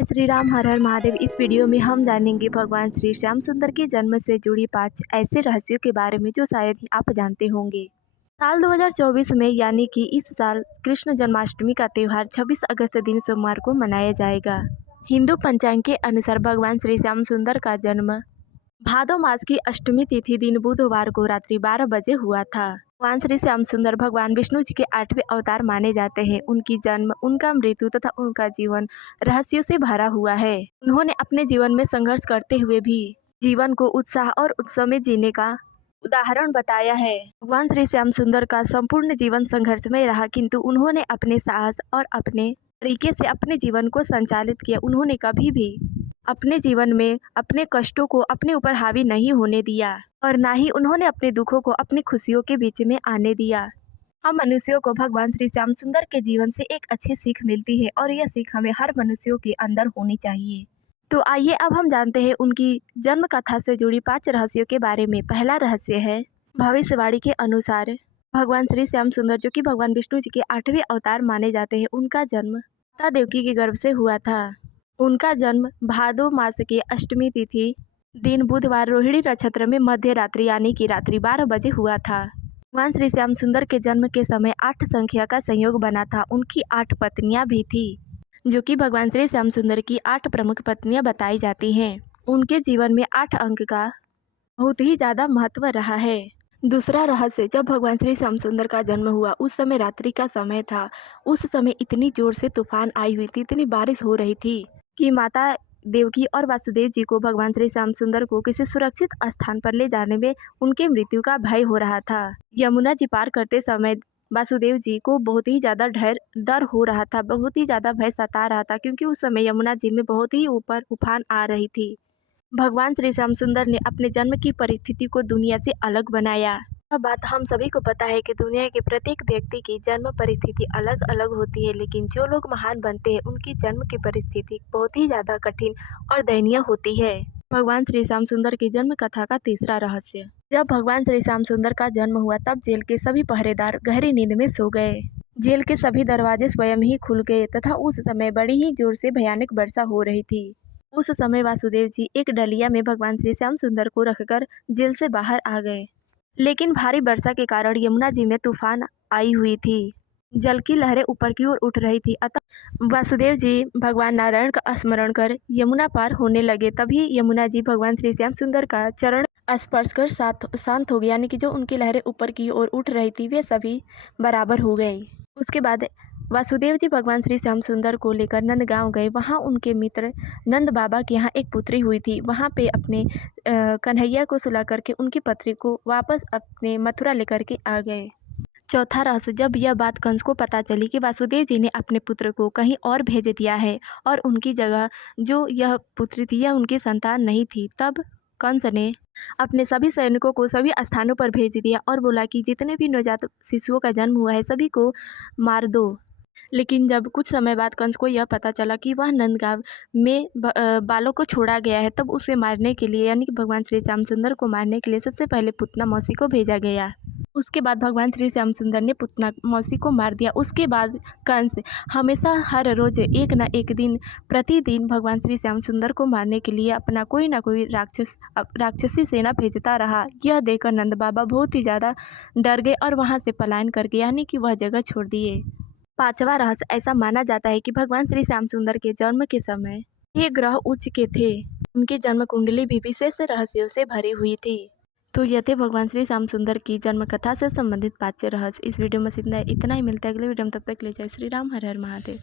श्री राम हर हर महादेव। इस वीडियो में हम जानेंगे भगवान श्री श्याम सुंदर के जन्म से जुड़ी 5 ऐसे रहस्यों के बारे में जो शायद ही आप जानते होंगे। साल 2024 में यानी कि इस साल कृष्ण जन्माष्टमी का त्यौहार 26 अगस्त दिन सोमवार को मनाया जाएगा। हिंदू पंचांग के अनुसार भगवान श्री श्याम सुंदर का जन्म भादो मास की अष्टमी तिथि दिन बुधवार को रात्रि 12 बजे हुआ था। भगवान श्री श्याम सुंदर भगवान विष्णु जी के 8वें अवतार माने जाते हैं। उनकी जन्म, उनका मृत्यु तथा उनका जीवन रहस्यों से भरा हुआ है। उन्होंने अपने जीवन में संघर्ष करते हुए भी जीवन को उत्साह और उत्सव में जीने का उदाहरण बताया है। भगवान श्री श्याम सुंदर का संपूर्ण जीवन संघर्षमय रहा, किंतु उन्होंने अपने साहस और अपने तरीके से अपने जीवन को संचालित किया। उन्होंने कभी भी अपने जीवन में अपने कष्टों को अपने ऊपर हावी नहीं होने दिया और ना ही उन्होंने अपने दुखों को अपनी खुशियों के बीच में आने दिया। हम मनुष्यों को भगवान श्री श्याम सुंदर के जीवन से एक अच्छी सीख मिलती है और यह सीख हमें हर मनुष्यों के अंदर होनी चाहिए। तो आइए अब हम जानते हैं उनकी जन्म कथा से जुड़ी 5 रहस्यों के बारे में। पहला रहस्य है, भविष्यवाणी के अनुसार भगवान श्री श्याम सुंदर, जो कि भगवान विष्णु जी के 8वें अवतार माने जाते हैं, उनका जन्म माता देवकी के गर्भ से हुआ था। उनका जन्म भादो मास की अष्टमी तिथि दिन बुधवार रोहिणी नक्षत्र में मध्य रात्रि यानी कि रात्रि 12 बजे हुआ था। भगवान श्री श्याम सुंदर के जन्म के समय 8 संख्या का संयोग बना था। उनकी 8 पत्नियां भी थी, जो कि भगवान श्री श्याम सुंदर की 8 प्रमुख पत्नियां बताई जाती हैं। उनके जीवन में 8 अंक का बहुत ही ज़्यादा महत्व रहा है। दूसरा रहस्य, जब भगवान श्री श्याम सुंदर का जन्म हुआ उस समय रात्रि का समय था। उस समय इतनी जोर से तूफान आई हुई थी, इतनी बारिश हो रही थी कि माता देवकी और वासुदेव जी को भगवान श्री श्याम सुंदर को किसी सुरक्षित स्थान पर ले जाने में उनके मृत्यु का भय हो रहा था। यमुना जी पार करते समय वासुदेव जी को बहुत ही ज़्यादा डर हो रहा था, बहुत ही ज़्यादा भय सता रहा था, क्योंकि उस समय यमुना जी में बहुत ही ऊपर उफान आ रही थी। भगवान श्री श्याम सुंदर ने अपने जन्म की परिस्थिति को दुनिया से अलग बनाया। यह बात हम सभी को पता है कि दुनिया के प्रत्येक व्यक्ति की जन्म परिस्थिति अलग अलग होती है, लेकिन जो लोग महान बनते हैं उनकी जन्म की परिस्थिति बहुत ही ज़्यादा कठिन और दयनीय होती है। भगवान श्री श्याम सुंदर की जन्म कथा का तीसरा रहस्य, जब भगवान श्री श्याम सुंदर का जन्म हुआ तब जेल के सभी पहरेदार गहरी नींद में सो गए। जेल के सभी दरवाजे स्वयं ही खुल गए तथा उस समय बड़ी ही जोर से भयानक वर्षा हो रही थी। उस समय वासुदेव जी एक डलिया में भगवान श्री श्याम सुंदर को रखकर जेल से बाहर आ गए, लेकिन भारी वर्षा के कारण यमुना जी में तूफान आई हुई थी। जल की लहरें ऊपर की ओर उठ रही थी, अतः वासुदेव जी भगवान नारायण का स्मरण कर यमुना पार होने लगे। तभी यमुना जी भगवान श्री श्याम सुंदर का चरण स्पर्श कर शांत हो गई, यानी कि जो उनकी लहरें ऊपर की ओर उठ रही थी वे सभी बराबर हो गई। उसके बाद वासुदेव जी भगवान श्री श्याम सुंदर को लेकर नंदगांव गए। वहाँ उनके मित्र नंद बाबा के यहाँ एक पुत्री हुई थी। वहाँ पे अपने कन्हैया को सुला करके उनकी पत्री को वापस अपने मथुरा लेकर के आ गए। चौथा रहस्य, जब यह बात कंस को पता चली कि वासुदेव जी ने अपने पुत्र को कहीं और भेज दिया है और उनकी जगह जो यह पुत्री थी यह उनकी संतान नहीं थी, तब कंस ने अपने सभी सैनिकों को सभी स्थानों पर भेज दिया और बोला कि जितने भी नवजात शिशुओं का जन्म हुआ है सभी को मार दो। लेकिन जब कुछ समय बाद कंस को यह पता चला कि वह नंदगांव में बालों को छोड़ा गया है, तब उसे मारने के लिए, यानी कि भगवान श्री श्याम सुंदर को मारने के लिए सबसे पहले पुतना मौसी को भेजा गया। उसके बाद भगवान श्री श्याम सुंदर ने पुतना मौसी को मार दिया। उसके बाद कंस हमेशा हर रोज एक न एक दिन प्रतिदिन भगवान श्री श्याम सुंदर को मारने के लिए अपना कोई ना कोई राक्षसी सेना भेजता रहा। यह देखकर नंद बाबा बहुत ही ज़्यादा डर गए और वहाँ से पलायन कर गए, यानी कि वह जगह छोड़ दिए। पांचवा रहस्य, ऐसा माना जाता है कि भगवान श्री श्याम सुंदर के जन्म के समय ये ग्रह उच्च के थे। उनकी जन्म कुंडली भी विशेष रहस्यों से भरी हुई थी। तो यह थे भगवान श्री श्याम सुंदर की जन्म कथा से संबंधित 5 रहस्य। इस वीडियो में इतना ही। मिलता है अगले वीडियो में, तब तक के लिए जय श्री राम हर हर महादेव।